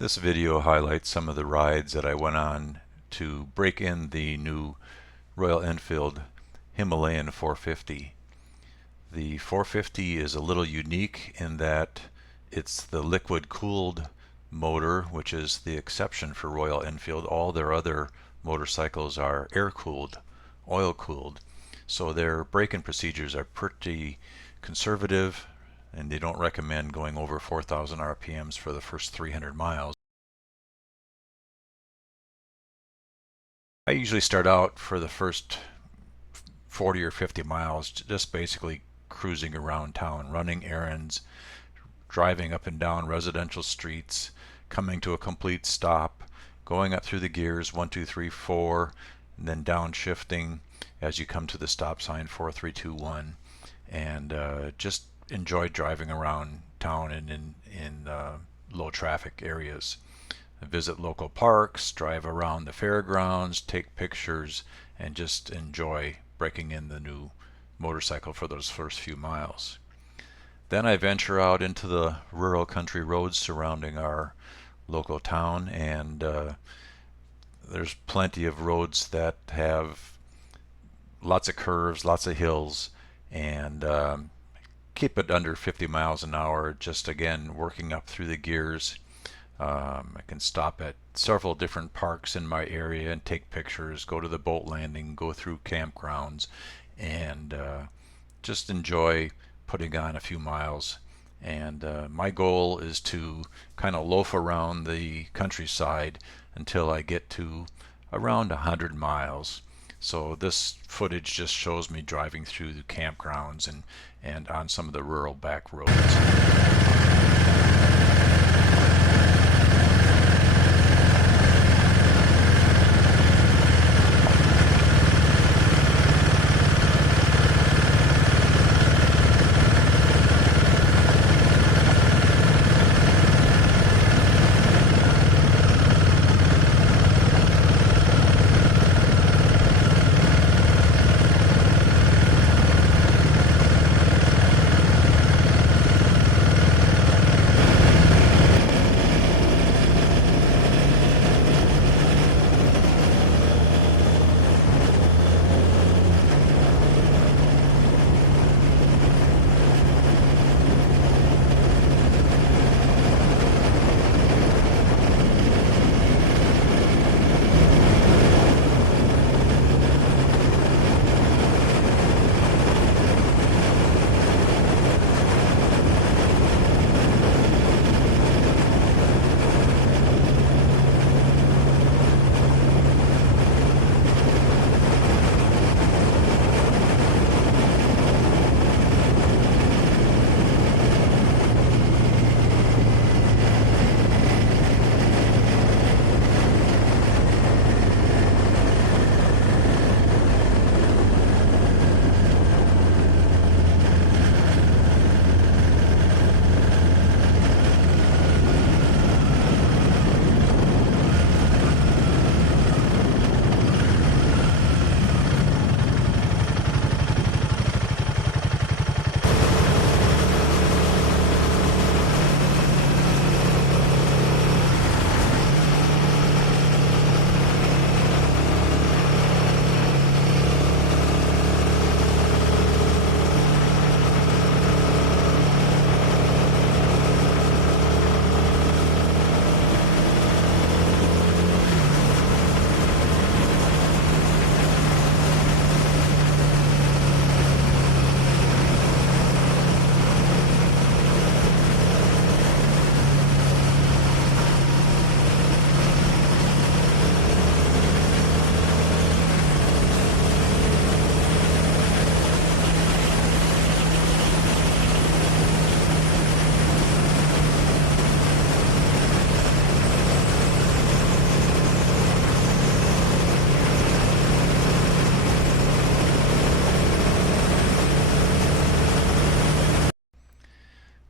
This video highlights some of the rides that I went on to break in the new Royal Enfield Himalayan 450. The 450 is a little unique in that it's the liquid cooled motor, which is the exception for Royal Enfield. All their other motorcycles are air cooled, oil cooled. So their braking procedures are pretty conservative, and they don't recommend going over 4,000 RPMs for the first 300 miles. I usually start out for the first 40 or 50 miles just basically cruising around town, running errands, driving up and down residential streets, coming to a complete stop, going up through the gears 1, 2, 3, 4, and then downshifting as you come to the stop sign 4, 3, 2, 1, and just enjoy driving around town and in low traffic areas. Visit local parks, drive around the fairgrounds, take pictures, and just enjoy breaking in the new motorcycle for those first few miles. Then I venture out into the rural country roads surrounding our local town, and there's plenty of roads that have lots of curves, lots of hills, and keep it under 50 miles an hour, just again working up through the gears. I can stop at several different parks in my area and take pictures, go to the boat landing, go through campgrounds, and just enjoy putting on a few miles. And my goal is to kind of loaf around the countryside until I get to around 100 miles. So this footage just shows me driving through the campgrounds and on some of the rural back roads.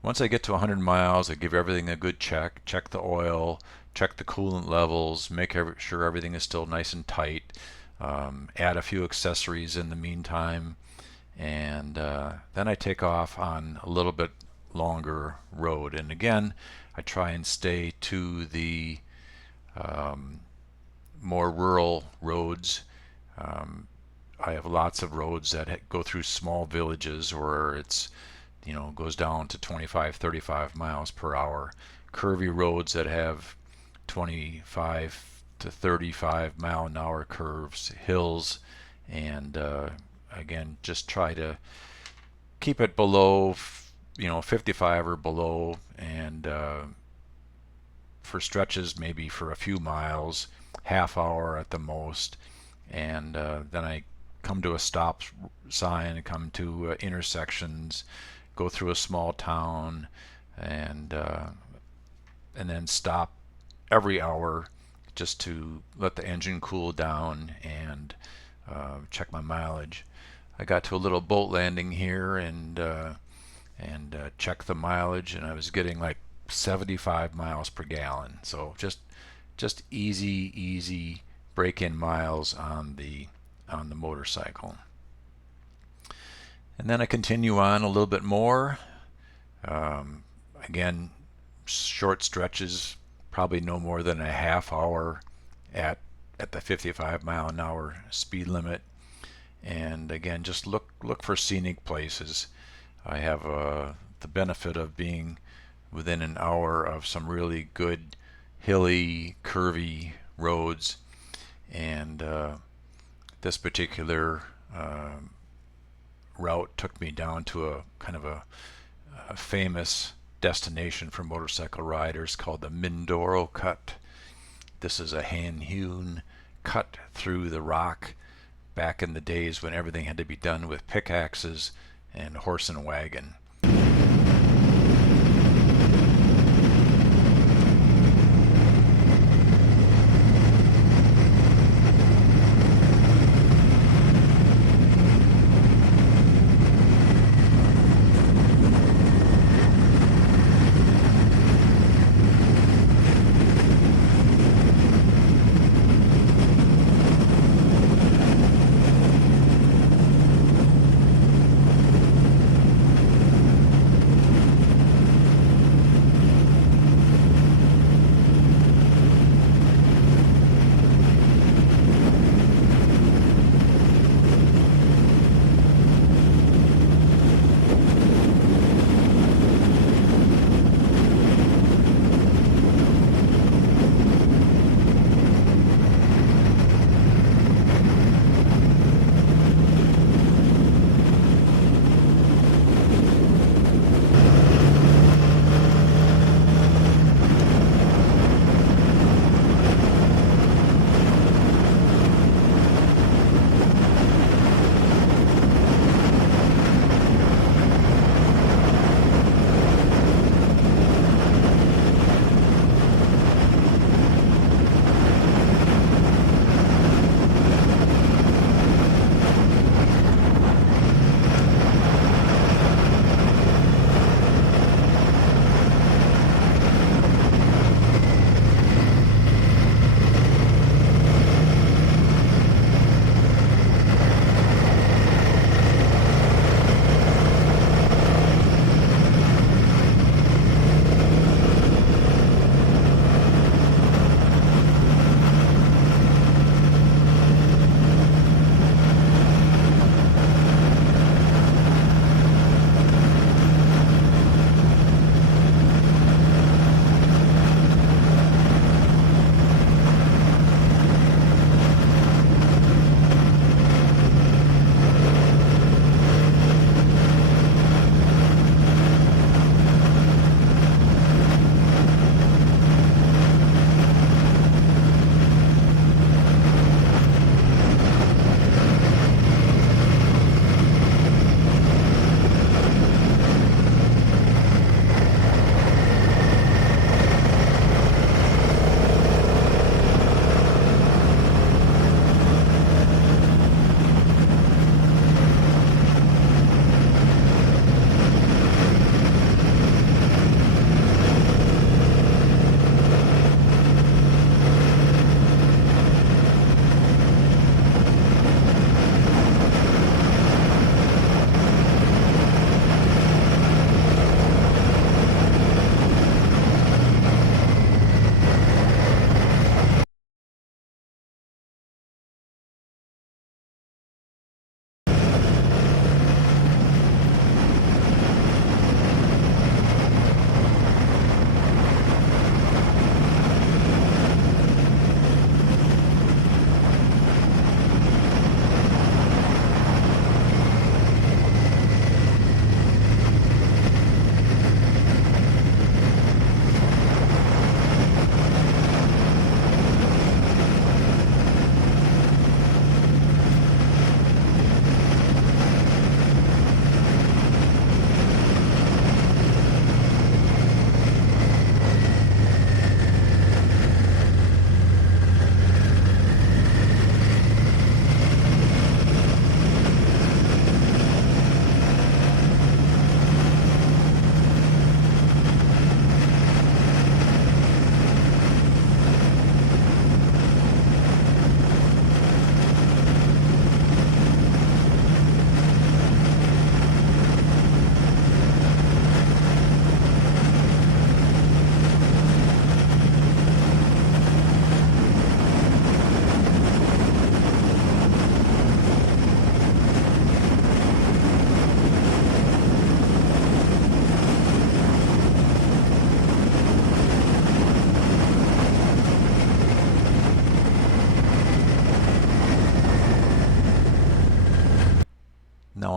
Once I get to 100 miles, I give everything a good check the oil, check the coolant levels, make sure everything is still nice and tight, add a few accessories in the meantime, and then I take off on a little bit longer road. And again, I try and stay to the more rural roads. I have lots of roads that go through small villages where it's, goes down to 25, 35 miles per hour. Curvy roads that have 25 to 35 mile an hour curves, hills, and again, just try to keep it below, 55 or below, and for stretches, maybe for a few miles, half hour at the most, and then I come to a stop sign, come to intersections, go through a small town, and then stop every hour just to let the engine cool down and check my mileage. I got to a little boat landing here and checked the mileage, and I was getting like 75 miles per gallon. So just easy break-in miles on the motorcycle. And then I continue on a little bit more. Again, short stretches, probably no more than a half hour at the 55 mile an hour speed limit. And again, just look for scenic places. I have the benefit of being within an hour of some really good hilly, curvy roads, and this particular route took me down to a kind of a famous destination for motorcycle riders called the Mindoro Cut. This is a hand-hewn cut through the rock back in the days when everything had to be done with pickaxes and horse and wagon.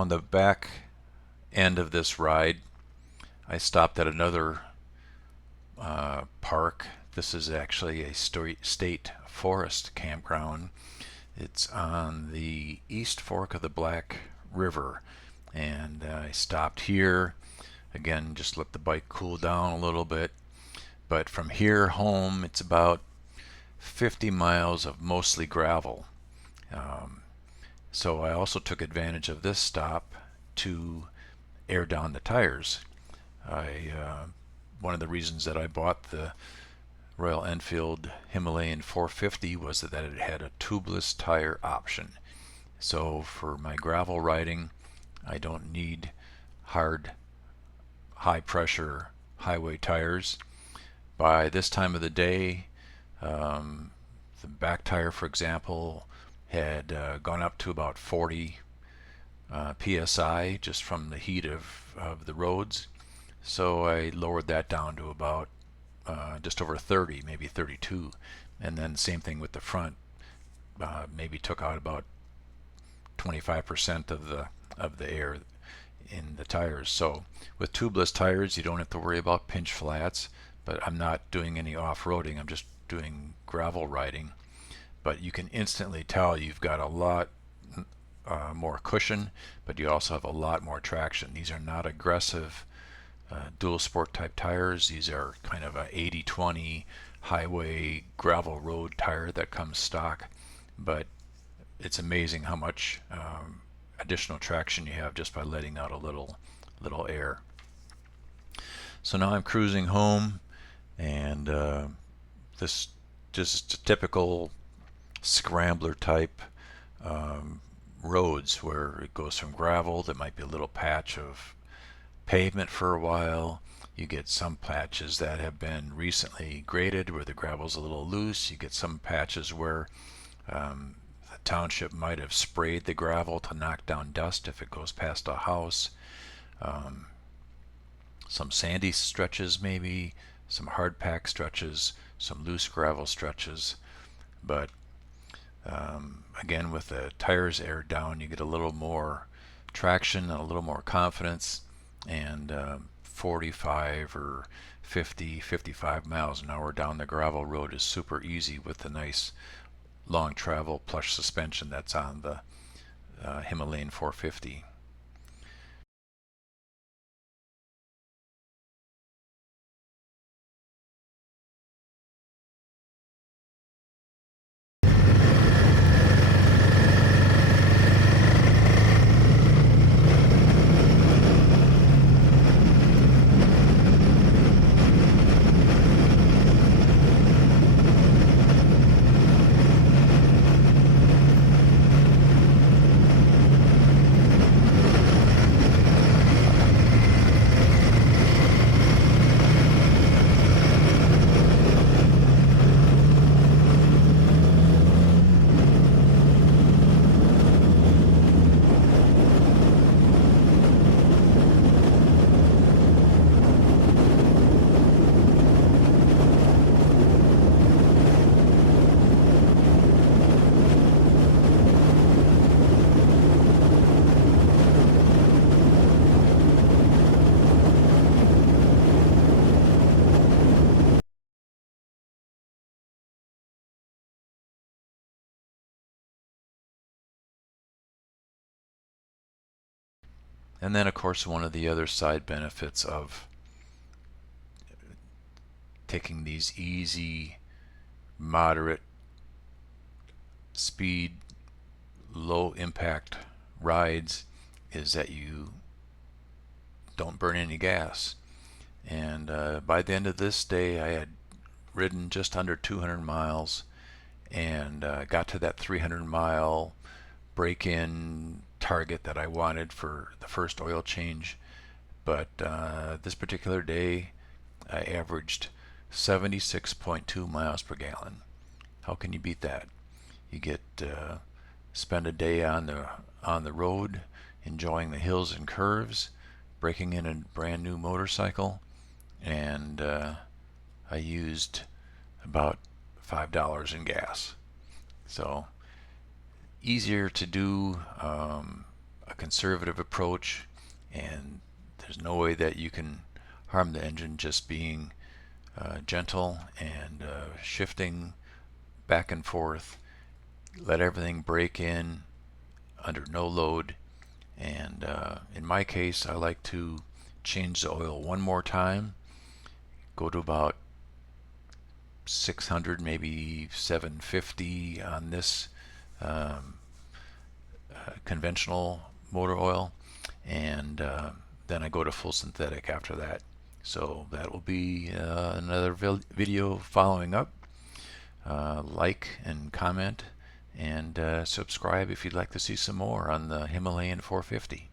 on the back end of this ride, I stopped at another park. This is actually a state forest campground. It's on the East Fork of the Black River, and I stopped here. Again, just let the bike cool down a little bit. But from here home, it's about 50 miles of mostly gravel. So I also took advantage of this stop to air down the tires. One of the reasons that I bought the Royal Enfield Himalayan 450 was that it had a tubeless tire option. So for my gravel riding, I don't need hard, high pressure highway tires. By this time of the day, the back tire, for example, had gone up to about 40 psi just from the heat of the roads. So I lowered that down to about just over 30, maybe 32. And then same thing with the front, maybe took out about 25% of the air in the tires. So with tubeless tires, you don't have to worry about pinch flats, but I'm not doing any off-roading. I'm just doing gravel riding. But you can instantly tell you've got a lot more cushion, but you also have a lot more traction. These are not aggressive dual sport type tires. These are kind of a 80-20 highway gravel road tire that comes stock, but it's amazing how much additional traction you have just by letting out a little air. So now I'm cruising home, and this just a typical scrambler type roads where it goes from gravel. There might be a little patch of pavement for a while. You get some patches that have been recently graded where the gravel's a little loose. You get some patches where the township might have sprayed the gravel to knock down dust if it goes past a house. Some sandy stretches, maybe some hard pack stretches, some loose gravel stretches. But again, with the tires aired down, you get a little more traction, a little more confidence, and 45 or 50, 55 miles an hour down the gravel road is super easy with the nice long travel plush suspension that's on the Himalayan 450. And then, of course, one of the other side benefits of taking these easy, moderate speed, low impact rides is that you don't burn any gas. And by the end of this day, I had ridden just under 200 miles and got to that 300-mile break-in target that I wanted for the first oil change. But this particular day, I averaged 76.2 miles per gallon. How can you beat that? You get spend a day on the road, enjoying the hills and curves, breaking in a brand new motorcycle, and I used about $5 in gas. So easier to do, a conservative approach, and there's no way that you can harm the engine just being gentle and shifting back and forth. Let everything break in under no load. And in my case, I like to change the oil one more time, go to about 600, maybe 750 on this conventional motor oil, and then I go to full synthetic after that. So that will be another video following up. Like and comment and subscribe if you'd like to see some more on the Himalayan 450.